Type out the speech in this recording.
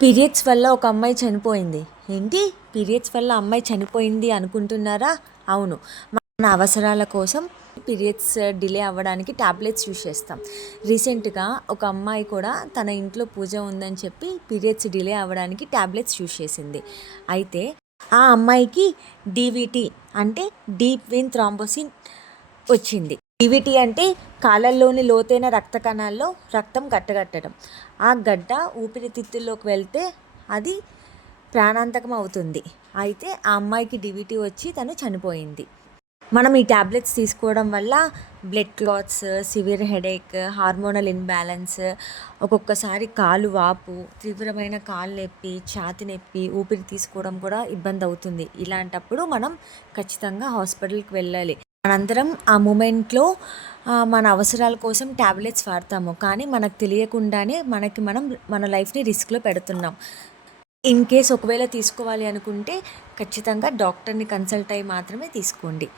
Periods వల్ల ఒక అమ్మాయి చనిపోయింది. ఏంటి? పీరియడ్స్ వల్ల అమ్మాయి చనిపోయింది అనుకుంటున్నారా? అవును. మన అవసరాల కోసం పీరియడ్స్ డిలే అవ్వడానికి టాబ్లెట్స్ యూజ్ చేస్తాం. రీసెంట్‌గా ఒక అమ్మాయి కూడా తన ఇంట్లో పూజ ఉందని చెప్పి పీరియడ్స్ డిలే అవ్వడానికి టాబ్లెట్స్ యూజ్ చేసింది. అయితే ఆ అమ్మాయికి డీవీటీ అంటే డీప్ వెయిన్ థ్రాంబోసిన్ వచ్చింది. డీవీటీ అంటే కాళ్ళల్లోని లోతైన రక్త కణాల్లో రక్తం గడ్డకట్టడం. ఆ గడ్డ ఊపిరితిత్తుల్లోకి వెళ్తే అది ప్రాణాంతకం అవుతుంది. అయితే ఆ అమ్మాయికి డీవీటీ వచ్చి తను చనిపోయింది. మనం ఈ టాబ్లెట్స్ తీసుకోవడం వల్ల blood clots, severe headache, hormonal imbalance, ఒక్కొక్కసారి కాలు వాపు, తీవ్రమైన కాలు నొప్పి, ఛాతీ నొప్పి, ఊపిరి తీసుకోవడం కూడా ఇబ్బంది అవుతుంది. ఇలాంటప్పుడు మనం ఖచ్చితంగా హాస్పిటల్కి వెళ్ళాలి. మనందరం ఆ మూమెంట్లో మన అవసరాల కోసం టాబ్లెట్స్ వాడతాము. కానీ మనకు తెలియకుండానే మనం మన లైఫ్ని రిస్క్లో పెడుతున్నాం. ఇన్ కేస్ ఒకవేళ తీసుకోవాలి అనుకుంటే ఖచ్చితంగా డాక్టర్ని కన్సల్ట్ అయ్యి మాత్రమే తీసుకోండి.